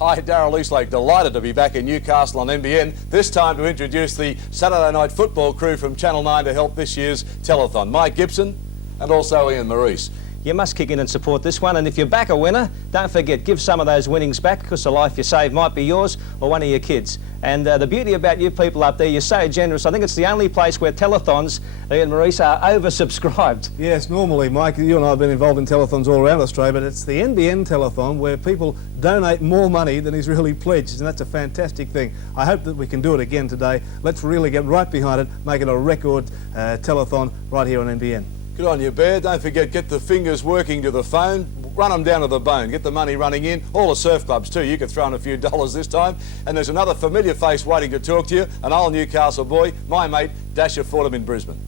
Hi, Darryl Eastlake, delighted to be back in Newcastle on NBN, this time to introduce the Saturday night football crew from Channel 9 to help this year's telethon. Mike Gibson and also Ian Maurice. You must kick in and support this one, and if you back a winner, don't forget, give some of those winnings back, because the life you save might be yours or one of your kids. And the beauty about you people up there, you're so generous. I think it's the only place where telethons, Ian Maurice, are oversubscribed. Yes, normally, Mike, you and I have been involved in telethons all around Australia, but it's the NBN telethon where people donate more money than is really pledged, and that's a fantastic thing. I hope that we can do it again today. Let's really get right behind it, make it a record telethon right here on NBN. Good on you, Bear. Don't forget, get the fingers working to the phone, run them down to the bone, get the money running in. All the surf clubs too, you could throw in a few dollars this time. And there's another familiar face waiting to talk to you, an old Newcastle boy, my mate, Dasher Fordham in Brisbane.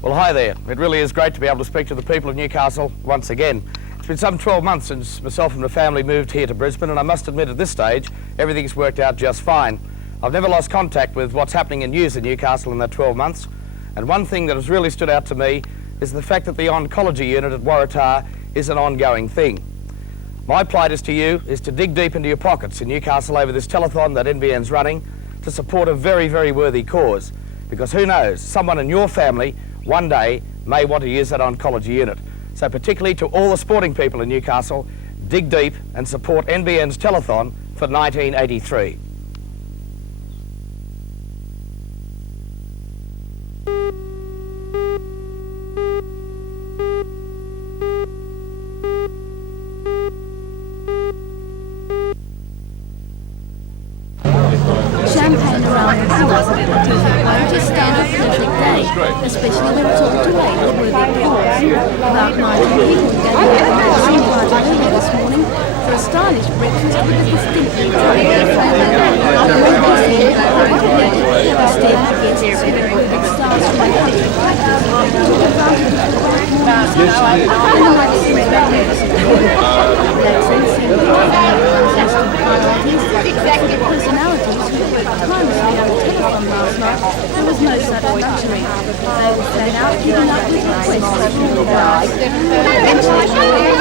Well, hi there. It really is great to be able to speak to the people of Newcastle once again. It's been some 12 months since myself and the family moved here to Brisbane, and I must admit at this stage, everything's worked out just fine. I've never lost contact with what's happening in news in Newcastle in that 12 months. And one thing that has really stood out to me is the fact that the oncology unit at Waratah is an ongoing thing. My plight is to you is to dig deep into your pockets in Newcastle over this telethon that NBN's running to support a very, very worthy cause, because who knows, someone in your family one day may want to use that oncology unit. So particularly to all the sporting people in Newcastle, dig deep and support NBN's telethon for 1983. Champagne around the pool won't just stand a perfect day, especially when it's all too late for worthy cause. About 90 people gathered at the party early this morning for a stylish breakfast with a distinctly Italian flavour. Instead, guests included stars from the country practice took advantage of the bright morning sunshine and the magazines magnificent weather. That seemed fantastic priorities, but for the personalities who were primarily on the telephone last night, there was no such luxury. They were flat out giving up with requests from the guys. Eventually, they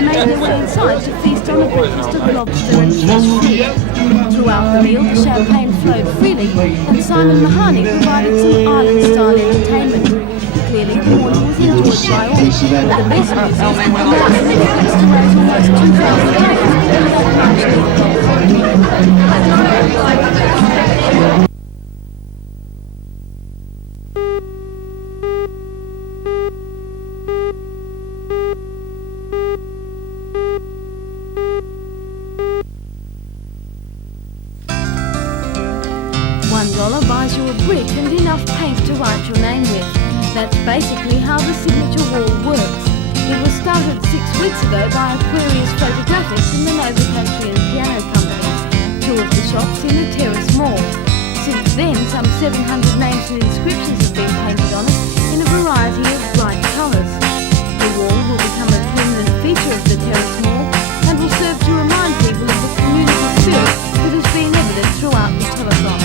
made their way inside to feast on a breakfast of lobster and fresh fruit. Throughout the meal, the champagne flowed freely, and Simon Mahoney provided some island-style entertainment. Clearly, the morning was enjoyed by all, but the best news is that the last minute to raise almost $2,000 without much $1 buys you a brick and enough paint to write your name with. That's basically how the signature wall works. It was started 6 weeks ago by Aquarius Photographics and the Nova Country and Piano Company, two of the shops in the Terrace Mall. Since then, some 700 names and inscriptions have been painted on it in a variety of bright colours. The wall will become a permanent feature of the Terrace Mall and will serve to remind people of the community spirit that has been evident throughout the telethon.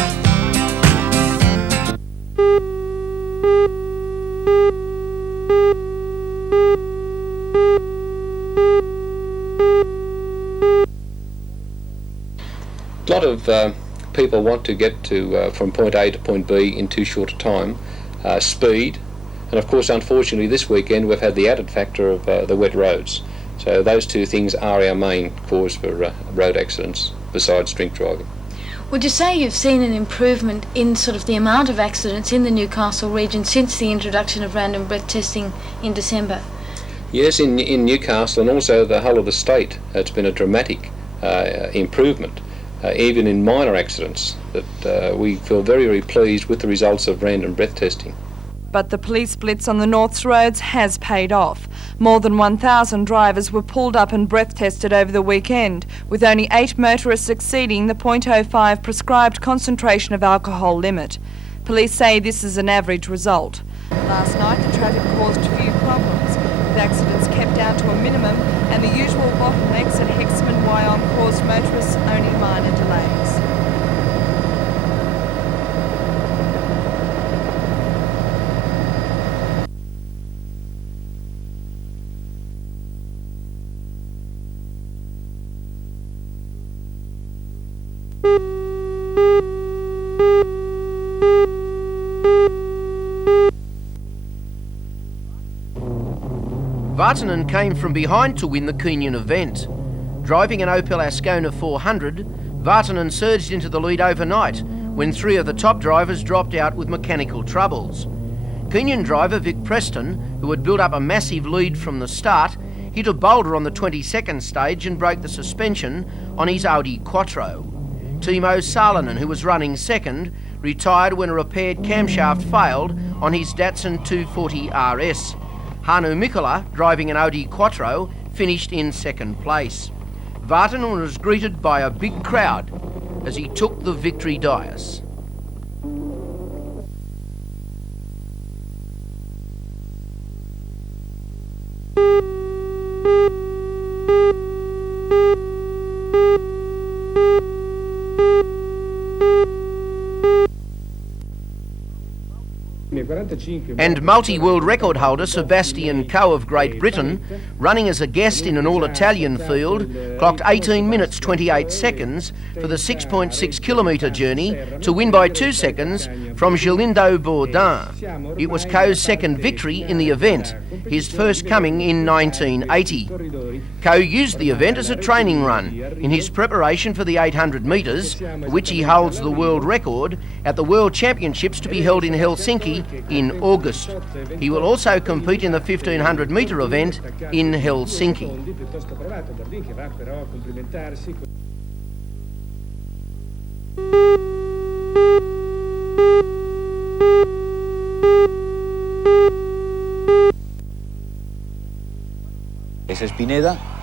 A lot of people want to get to from point A to point B in too short a time, speed, and of course unfortunately this weekend we've had the added factor of the wet roads. So those two things are our main cause for road accidents besides drink driving. Would you say you've seen an improvement in sort of the amount of accidents in the Newcastle region since the introduction of random breath testing in December? Yes, in Newcastle and also the whole of the state, it's been a dramatic improvement. Even in minor accidents, that we feel very, very pleased with the results of random breath testing. But the police blitz on the North's roads has paid off. More than 1,000 drivers were pulled up and breath tested over the weekend, with only 8 motorists exceeding the 0.05 prescribed concentration of alcohol limit. Police say this is an average result. Last night the traffic caused few problems, with accidents kept down to a minimum, and the usual bottlenecks at Hexham and Wyong caused motorists only minor delays. Vartanen came from behind to win the Kenyan event. Driving an Opel Ascona 400, Vartanen surged into the lead overnight when three of the top drivers dropped out with mechanical troubles. Kenyan driver Vic Preston, who had built up a massive lead from the start, hit a boulder on the 22nd stage and broke the suspension on his Audi Quattro. Timo Salonen, who was running second, retired when a repaired camshaft failed on his Datsun 240 RS. Hanu Mikkola, driving an Audi Quattro, finished in second place. Vartanen was greeted by a big crowd as he took the victory dais. And multi-world record holder Sebastian Coe of Great Britain, running as a guest in an all-Italian field, clocked 18 minutes 28 seconds for the 6.6 kilometre journey to win by 2 seconds from Gelindo Bourdin. It was Coe's second victory in the event, his first coming in 1980. Coe used the event as a training run in his preparation for the 800 metres, for which he holds the world record at the World Championships to be held in Helsinki in August. He will also compete in the 1500 metre event in Helsinki.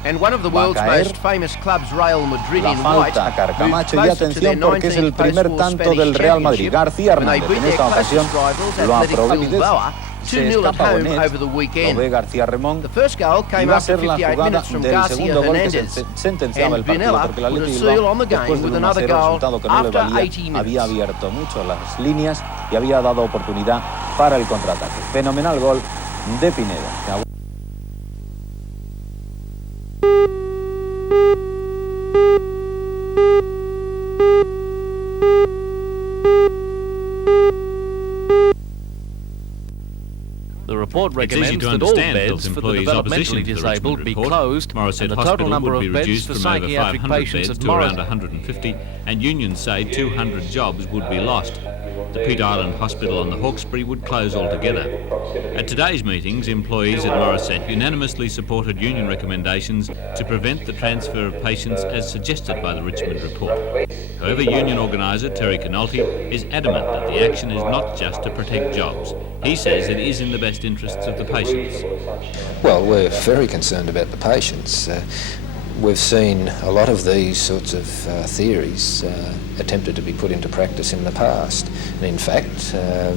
And one of the world's most famous clubs, Real Madrid in white, moved closer to their 19th post-war Spanish championship when they beat their closest rivals, Athletic Bilbao, 2-0 at home over the weekend. The first goal came after 58 minutes from Garcia Hernandez, and Vinella put a seal on the game with another goal after 80 minutes. Fenomenal gol de Pineda. The report recommends that all beds for the developmentally disabled be closed and the total number of beds for psychiatric patients at around 150, and unions say 200 jobs would be lost. The Pitt Island Hospital on the Hawkesbury would close altogether. At today's meetings, employees at Morisset unanimously supported union recommendations to prevent the transfer of patients as suggested by the Richmond report. However, union organiser Terry Canolti is adamant that the action is not just to protect jobs. He says it is in the best interests of the patients. Well, we're very concerned about the patients. We've seen a lot of these sorts of theories attempted to be put into practice in the past. And in fact,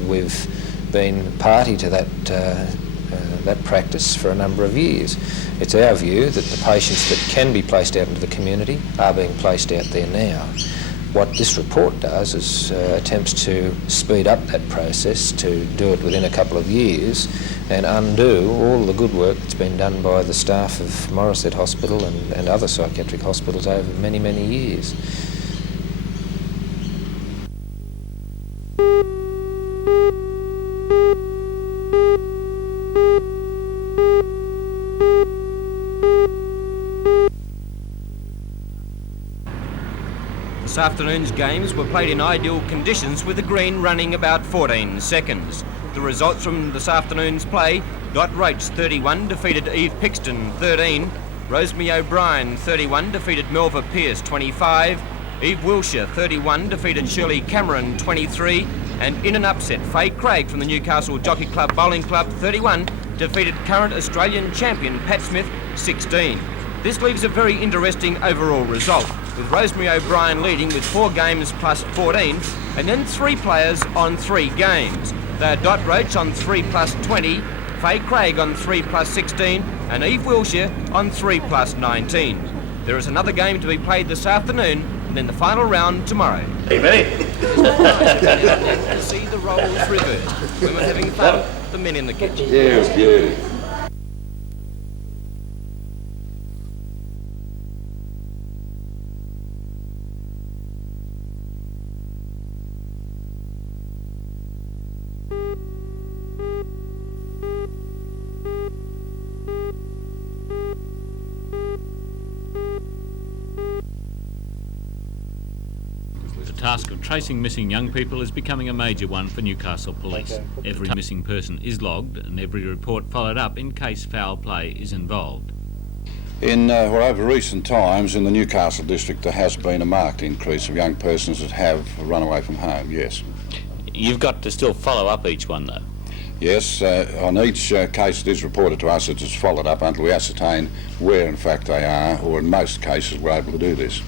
we've been party to that practice for a number of years. It's our view that the patients that can be placed out into the community are being placed out there now. What this report does is attempts to speed up that process, to do it within a couple of years and undo all the good work that's been done by the staff of Morisset Hospital and other psychiatric hospitals over many, many years. This afternoon's games were played in ideal conditions with the green running about 14 seconds. The results from this afternoon's play: Dot Roach 31 defeated Eve Pixton 13, Rosemary O'Brien 31 defeated Melva Pearce 25, Eve Wilshire 31 defeated Shirley Cameron 23, and in an upset Faye Craig from the Newcastle Jockey Club Bowling Club 31 defeated current Australian champion Pat Smith 16. This leaves a very interesting overall result, with Rosemary O'Brien leading with 4 games plus 14, and then 3 players on 3 games. They are Dot Roach on 3 plus 20, Faye Craig on 3 plus 16, and Eve Wilshire on 3 plus 19. There is another game to be played this afternoon, and then the final round tomorrow. Hey, mate. To see the roles reversed. Women having fun, the men in the kitchen. Cheers, cheers. task of tracing missing young people is becoming a major one for Newcastle Police. Every missing person is logged and every report followed up in case foul play is involved. Over recent times in the Newcastle district there has been a marked increase of young persons that have run away from home, yes. You've got to still follow up each one though? Yes, on each case that is reported to us it is followed up until we ascertain where in fact they are, or in most cases we're able to do this.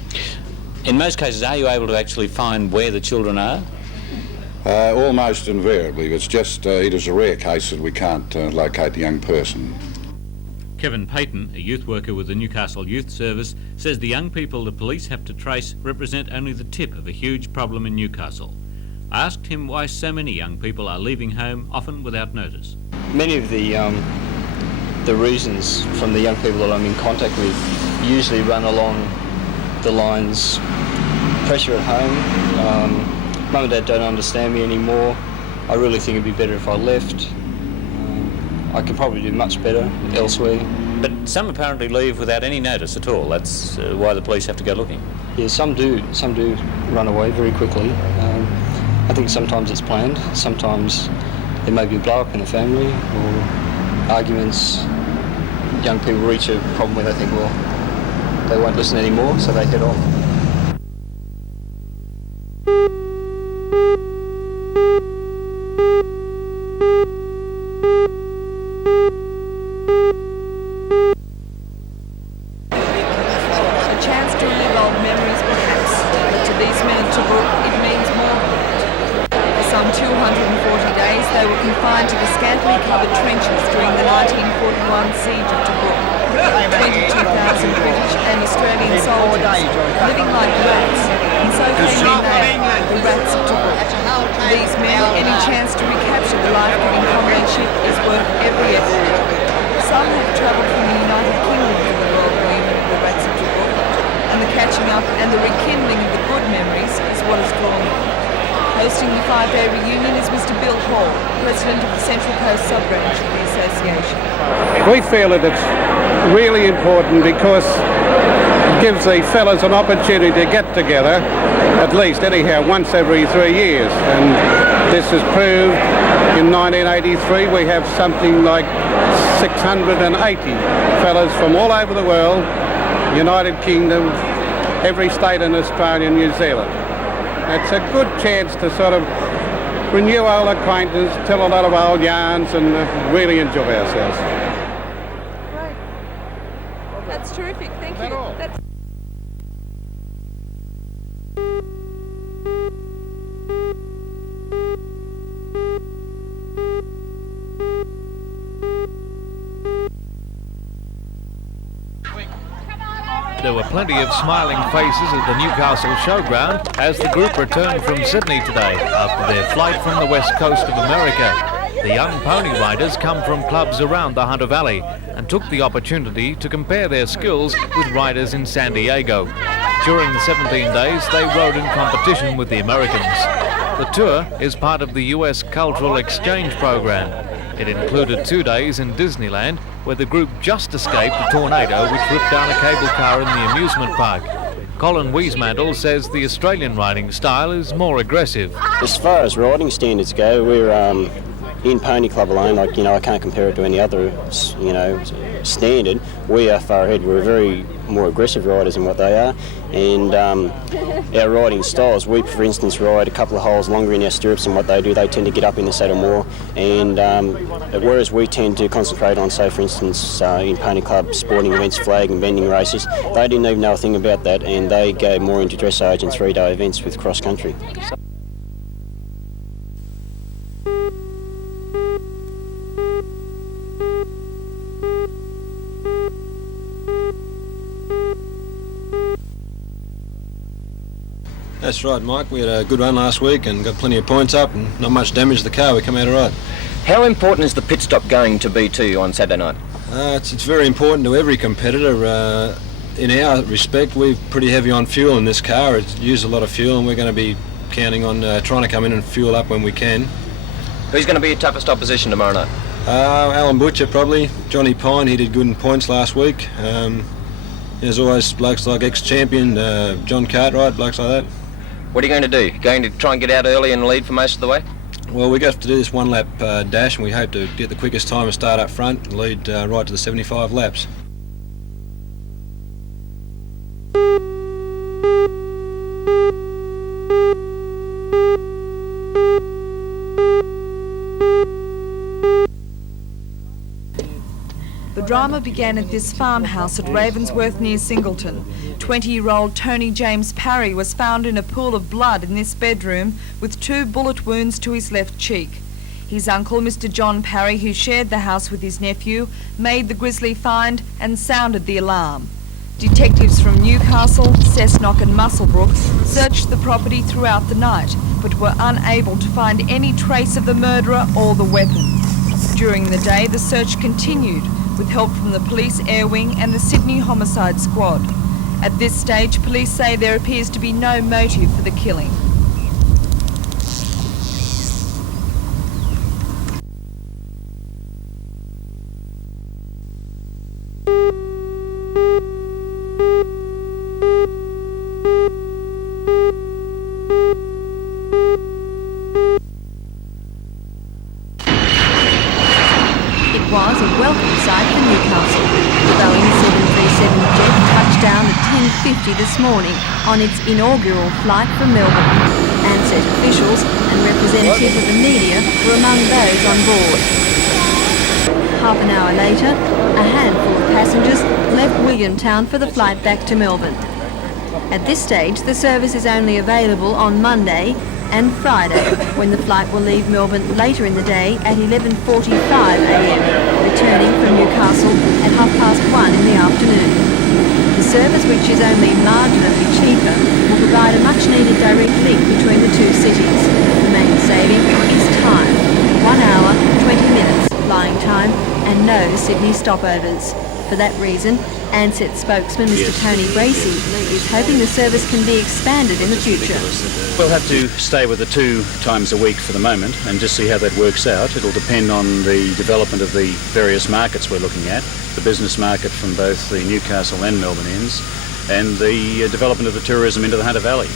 In most cases, are you able to actually find where the children are? Almost invariably. It's just it is a rare case that we can't locate the young person. Kevin Payton, a youth worker with the Newcastle Youth Service, says the young people the police have to trace represent only the tip of a huge problem in Newcastle. I asked him why so many young people are leaving home, often without notice. Many of the reasons from the young people that I'm in contact with usually run along the lines: pressure at home, mum and dad don't understand me anymore, I really think it'd be better if I left, I could probably do much better elsewhere. But some apparently leave without any notice at all. That's why the police have to go looking. Yeah, some do run away very quickly. I think sometimes it's planned, sometimes there may be a blow-up in the family or arguments. Young people reach a problem where they think, well, they won't listen anymore, so they head off. A chance to relive old memories perhaps, but to these men in Tobruk it means more. For some 240 days they were confined to the scantily covered trenches during the 1941 siege of Tobruk. 22,000 British and Australian soldiers living like rats, and so came they, the rats of Tobruk. For these men, any chance to recapture the life-giving comradeship is worth every effort. Some have travelled from the United Kingdom to the Royal Reunion of the rats of Tobruk, and the catching up and the rekindling of the good memories is what has drawn them. Hosting the 5-day reunion is Mr. Bill Hall, President of the Central Coast Sub-Branch of the Association. We feel that it's really important because it gives the fellas an opportunity to get together, at least anyhow, once every 3 years. And this is proved in 1983 we have something like 680 fellas from all over the world, United Kingdom, every state in Australia and New Zealand. It's a good chance to sort of renew old acquaintance, tell a lot of old yarns and really enjoy ourselves. Great. That's terrific, thank you. That's... There were plenty of smiling faces at the Newcastle Showground as the group returned from Sydney today after their flight from the west coast of America. The young pony riders come from clubs around the Hunter Valley and took the opportunity to compare their skills with riders in San Diego. During the 17 days, they rode in competition with the Americans. The tour is part of the US Cultural Exchange Program. It included 2 days in Disneyland, where the group just escaped a tornado which ripped down a cable car in the amusement park. Colin Wiesmantle says the Australian riding style is more aggressive. As far as riding standards go, we're in Pony Club alone, like, I can't compare it to any other, standard. We are far ahead. We're very more aggressive riders than what they are. And our riding styles, we, for instance, ride a couple of holes longer in our stirrups than what they do. They tend to get up in the saddle more. And whereas we tend to concentrate on, say, for instance, in Pony Club sporting events, flag and bending races, they didn't even know a thing about that, and they go more into dressage and 3-day events with cross country. That's right, Mike. We had a good run last week and got plenty of points up and not much damage to the car. We come out all right. How important is the pit stop going to be to you on Saturday night? It's very important to every competitor. In our respect, we're pretty heavy on fuel in this car. It's used a lot of fuel and we're going to be counting on trying to come in and fuel up when we can. Who's going to be your toughest opposition tomorrow night? Alan Butcher probably. Johnny Pine, he did good in points last week. There's always blokes like ex-champion John Cartwright, blokes like that. What are you going to do? Going to try and get out early and lead for most of the way? Well, we have to do this one lap dash, and we hope to get the quickest time and start up front and lead right to the 75 laps. The drama began at this farmhouse at Ravensworth near Singleton. 20-year-old Tony James Parry was found in a pool of blood in this bedroom with 2 bullet wounds to his left cheek. His uncle, Mr. John Parry, who shared the house with his nephew, made the grisly find and sounded the alarm. Detectives from Newcastle, Cessnock and Muswellbrook searched the property throughout the night, but were unable to find any trace of the murderer or the weapon. During the day, the search continued, with help from the police air wing and the Sydney Homicide Squad. At this stage, police say there appears to be no motive for the killing. It was a welcome sight for Newcastle. The Boeing 737 jet touched down at 10:50 this morning on its inaugural flight from Melbourne. Ansett officials and representatives of the media were among those on board. Half an hour later, a handful of passengers left Williamtown for the flight back to Melbourne. At this stage, the service is only available on Monday and Friday, when the flight will leave Melbourne later in the day at 11:45 a.m, returning from Newcastle at 1:30 in the afternoon. The service, which is only marginally cheaper, will provide a much-needed direct link between the two cities. The main saving is time, 1 hour, 20 minutes flying time, and no Sydney stopovers. For that reason, Ansett spokesman Mr. Tony Bracey is hoping the service can be expanded in the future. We'll have to stay with the 2 times a week for the moment and just see how that works out. It'll depend on the development of the various markets we're looking at, the business market from both the Newcastle and Melbourne ends, and the development of the tourism into the Hunter Valley.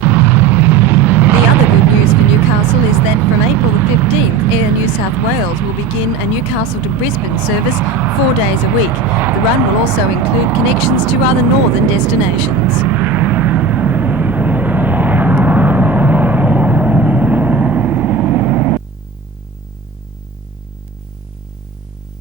The other good news for Newcastle is that from April the 15th, Air New South Wales will begin a Newcastle to Brisbane service 4 days a week. The run will also include connections to other northern destinations.